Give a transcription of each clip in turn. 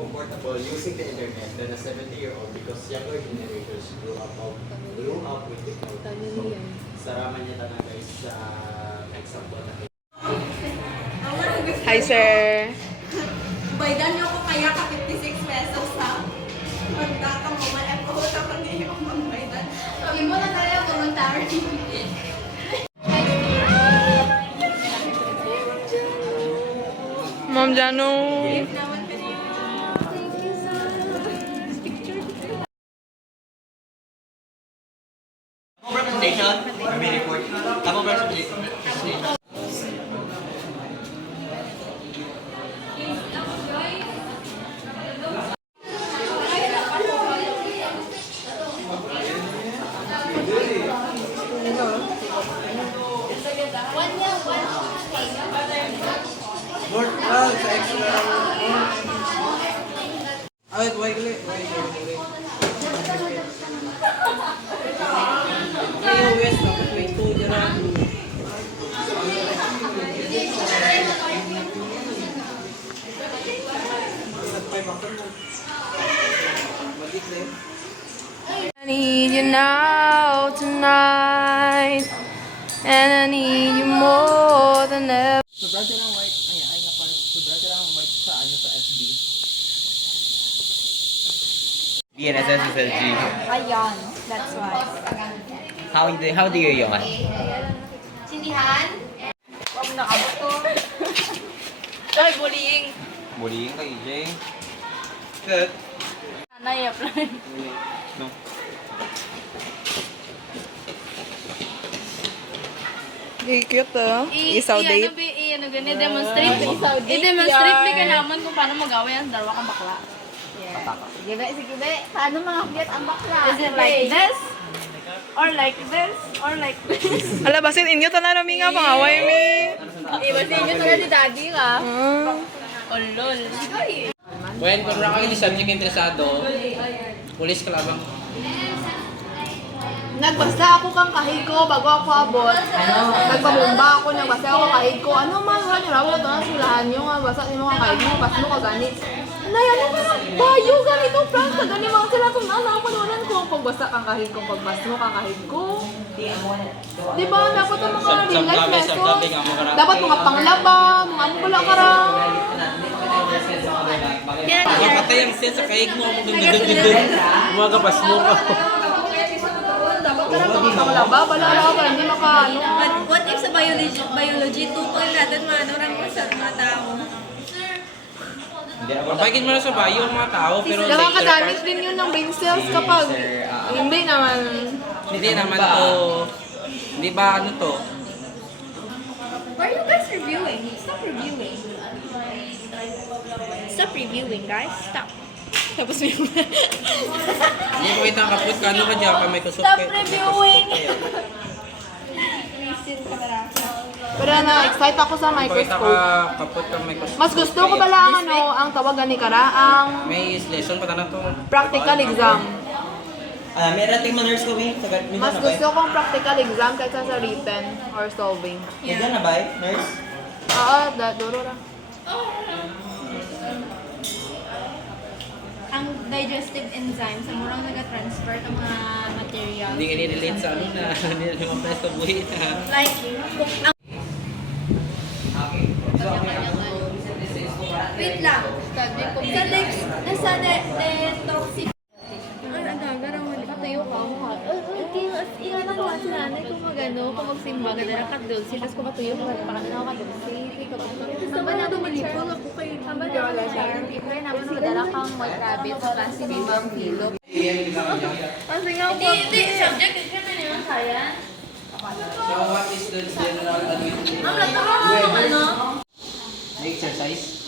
comfortable using the internet than a 70-year-old because younger generations grew up with technology. So, saraman niya talaga guys sa example na Hi, sir. Baydan niyo ko kaya ka 56 pesos ha? Magdata mo, mag-epohota ko niyo ang baydan. Sabi mo na tayo, voluntary. Ma'am Jano. presentation, may report. Tapos presentation. Sa extra. Awit, wait ulit. West, dapat may 2 dyan. I need you now, tonight. And I need you more than ever. Sobrang lang white. Ay nga pala. Sobrang lang white sa sa FB. BNSS is LG. Ayan, that's why. How do you yun? Sindihan? Huwag mo nakabuto. Ay, bullying. Bullying kay EJ. Good. Nanay, apply. No. Cute oh. Isaw date. I-demonstrate. I-demonstrate ni ka naman kung paano mag-away ang dalawa kang bakla. Sige be, sige be. Paano mga kiyat ang bakla? Is it like this? Or like this? Or like this? Ala, basin inyo tanan nami nga pangaway mi. Iba sa inyo talaga ni daddy ka. Ah. Oh, lol. When kung wala kayo subject interesado, pulis ka labang. Nagbasa ako kang kahig ko bago ako abot. Nagpabomba ako, nagbasa ako kahig ko. Ano man, wala niyo raw ito ang sulahan niyo nga. Basa niyo mga kahig mo, pas mo ka gani. Nay, ano ba? Bayo, ganito, Frank. Kagani mga sila kung ano, ako panunan ko. Pagbasa kang kahig ko, pagbas mo kang kahig ko. Diba, dapat ang mga real life lessons. Dapat mga panglaba, mga ano pala ka raw. Makatay ang siya sa kaig mo, kung gagagagag. Umagapas mo ka. Dapat ka raw mga panglaba, bala raw, para hindi maka ano. But what if sa biology 2 natin maano rin mo sa mga tao? Mapagin mo na sa bayo ang mga tao, pero Nakakadamit din yun ng brain cells kapag hindi naman. hindi naman to, hindi ba ano to? Why are you guys reviewing? Stop reviewing. Stop reviewing, guys. Stop. Tapos may Hindi ko kita kaput ka, ano ka dyan ka may kusok. Stop reviewing! Reason ka na. Pero na-excite ako sa Pakita microscope. ka kaput ka may kusok. Mas gusto ko pala ang ano, ang tawagan ni Kara, ang May lesson pa na to. practical exam. May rating mo nurse ko, Mas gusto kong practical exam kaysa sa written or solving. Diyan na ba, nurse? Oo, duro lang. Ang digestive enzyme sa murang nag-transfer ng mga material. Hindi ka nililate sa ano na, hindi na lumapres sa buhay na. Like, ang... Wait lang. Sa detoxif... Ay, ang dagarang mali. Patayo ka ako ha. Iyan ang mga sinanay kung magano, kung magsimba, ganda ka dulce. Tapos kung matuyo, magpakadala ako ka dulce. Gusto ba na dumalipol ako kayo? Saba na wala siya. Ibre naman magdala kang white rabbit sa klase ni Ma'am Philo. Kasi nga po. Hindi, subject. Siyempre naman kaya. So what is the general admission? Ang latawa mo ano? May exercise?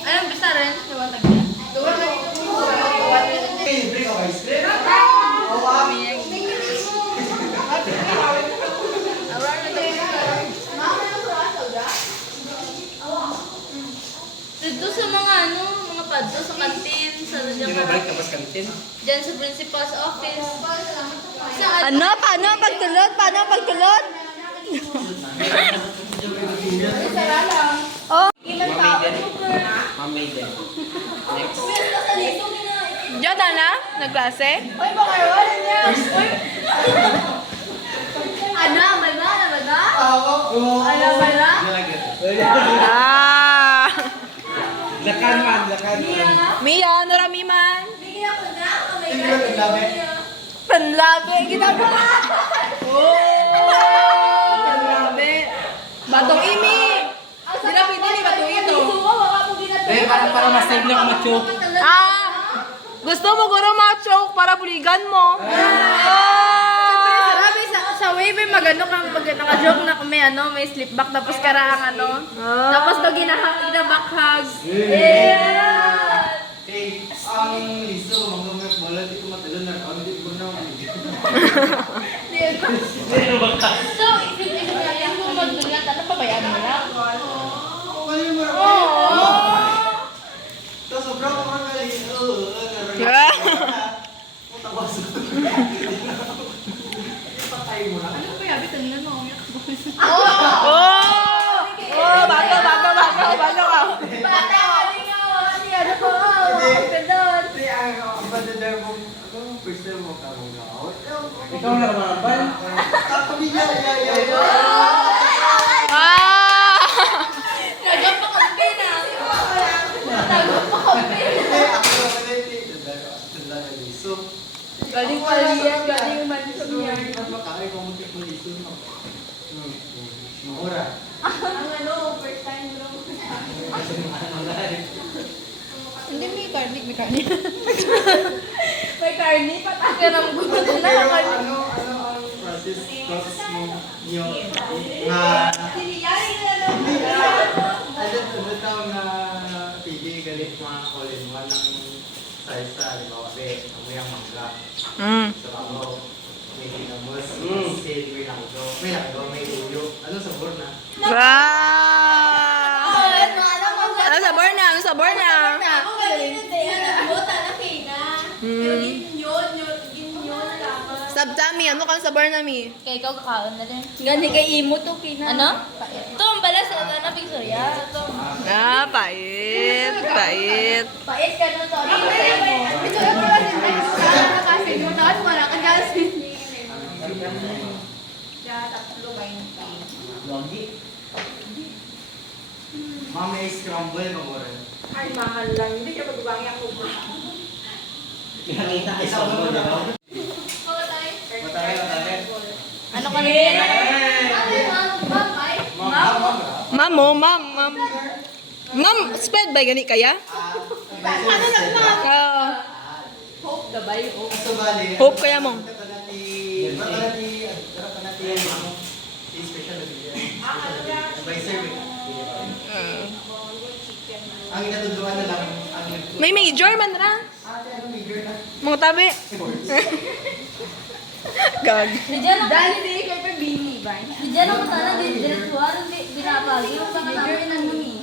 Anong basta rin? Liwanag niya. Dito sa mga ano, mga padto sa kantin, sa Hindi mo break tapos kantin? dyan sa principal's office. Sa Ano? Paano ang pagtulot? Paano ang pagtulot? Oh. Ma'am Maiden. Next. Diyan na? Nagklase? Ano? May ba? Ah! Lakan man. Mia, ano rami man? Hindi ba ito labi? Panlabi, ginagawa! Oh! Panlabi! Batong imi! Sila pwede ni batong ito. Eh, para mas stable ka macho. Ah! Gusto mo guro ma-choke para buligan mo? Sabi sa wave magano kang pag naka-joke na may may slip back tapos karang tapos pag ginabakhag. Eh, ang liso, mga wala di ko matalon na ako, hindi ko na ako. So, yung mo magdulat, ano pa ba yan mo lang? Wala yung marami. Tapos sobrang marami. Tapos, patay mo na. Ano ba yabi tanong mo? Oh! Oh! Bato ka! Hindi, ang badadar mo, first time mo ka mong gawin. Ikaw na naman ba? Kami niya, Ah! Nagpakampi na. So, Galing pa yan, galing man sa niya. makakay ko mo tipo liso mo. Ora. First time bro. Hindi may karnik. May karnik, pataka ng gusto na. Pero ano ang process mo niyo nga ano tawag na pili galit mga all-in-one ng size sa halimbawa kasi amoy ang mangga sa bago may tinamos, seed, may langgo, may uyo. Ano sabor na? Wow! Ano sabor na? Ako galing na din. Nagbuta na kina. Ginyon dapat. Sabtami, ano kang sabor na mi? Kaya ikaw kakaon na din. Gani kay imo to kina. Ano? Ito ang balas na pigsurya. Ito. Ah, pait. Pait ka na to. Ano ba mo? Ito lang pala din. Nakasin mo na. Wala ka gasin. Mama ay scramble mamoran. Ay, mahal lang. Hindi ka pagbabangi ako. Nakita ay sa mo na. Matay. Ano ka na? Ma'am. Ma'am, sped ba gani kaya? Ano na? Oo. So bali. Hope kaya mo. Special advisor. Ang inatudungan na lang ang May major man ra. major na. Mga tabi. Gag. Dali din kay pa bini ba? Diyan ako sana din diretsuar di binabagi yung sa kanami ng mami.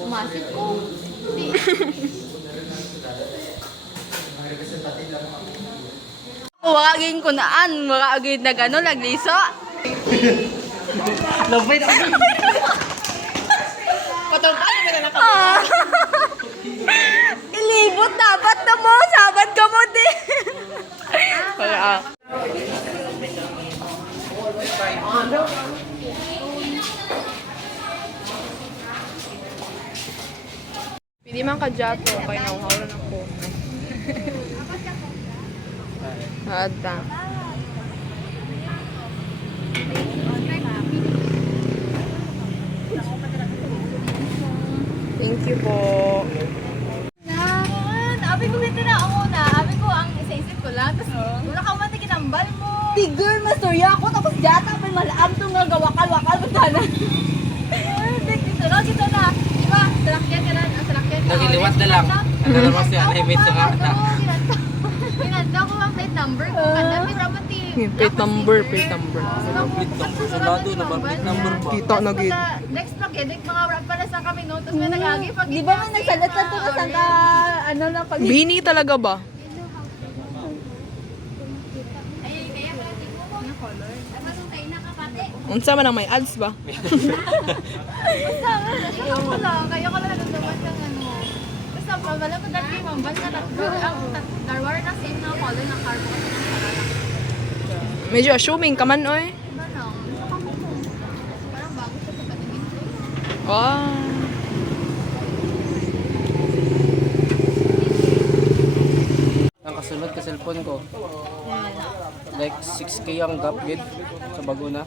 Umasip ko. Wagin ko naan, wagin na gano'n, nagliso. Love ako. Patungkal ka na ako. Ilibot dapat na mo, sabat ka mo din. Pili man ka jato, kaya nauhawalan ako. Ada. Thank you po. Abi ko dito na ako na. Abi ko ang isa-isip ko lang. Tapos wala ka man kinambal mo. Di girl, mastorya ako tapos jata pa malaam to nga gawakal-wakal butana. Dito na. Diba? Salakyan ka na. Salakyan ka. Nagiliwat na lang. Ano naman siya? Nahimit sa kata. Pinanda ko ang plate number ko. Kandami rapati. Plate number. Plate number. Sulado na ba? Plate number ba? Kita na gid. Next pag edit mga rap pala sa kami no. Tapos may nagagi pag Di ba man nagsalat ka to ka ano na pag Bini talaga ba? Ay, kaya pala tingko mo. Ano color? Ano tayo nakapate? Unsa man ang may ads ba? Basta, ako ko lang. Kaya ko lang nagagawa ng ano. Basta, wala ko dati mamban na darwar na same na color ng car ko. Medyo assuming ka man, oy. Diba lang? Parang bago siya sa patingin ko. Wow. Ang kasunod ka cellphone ko. Like 6K ang gap gid sa bago na.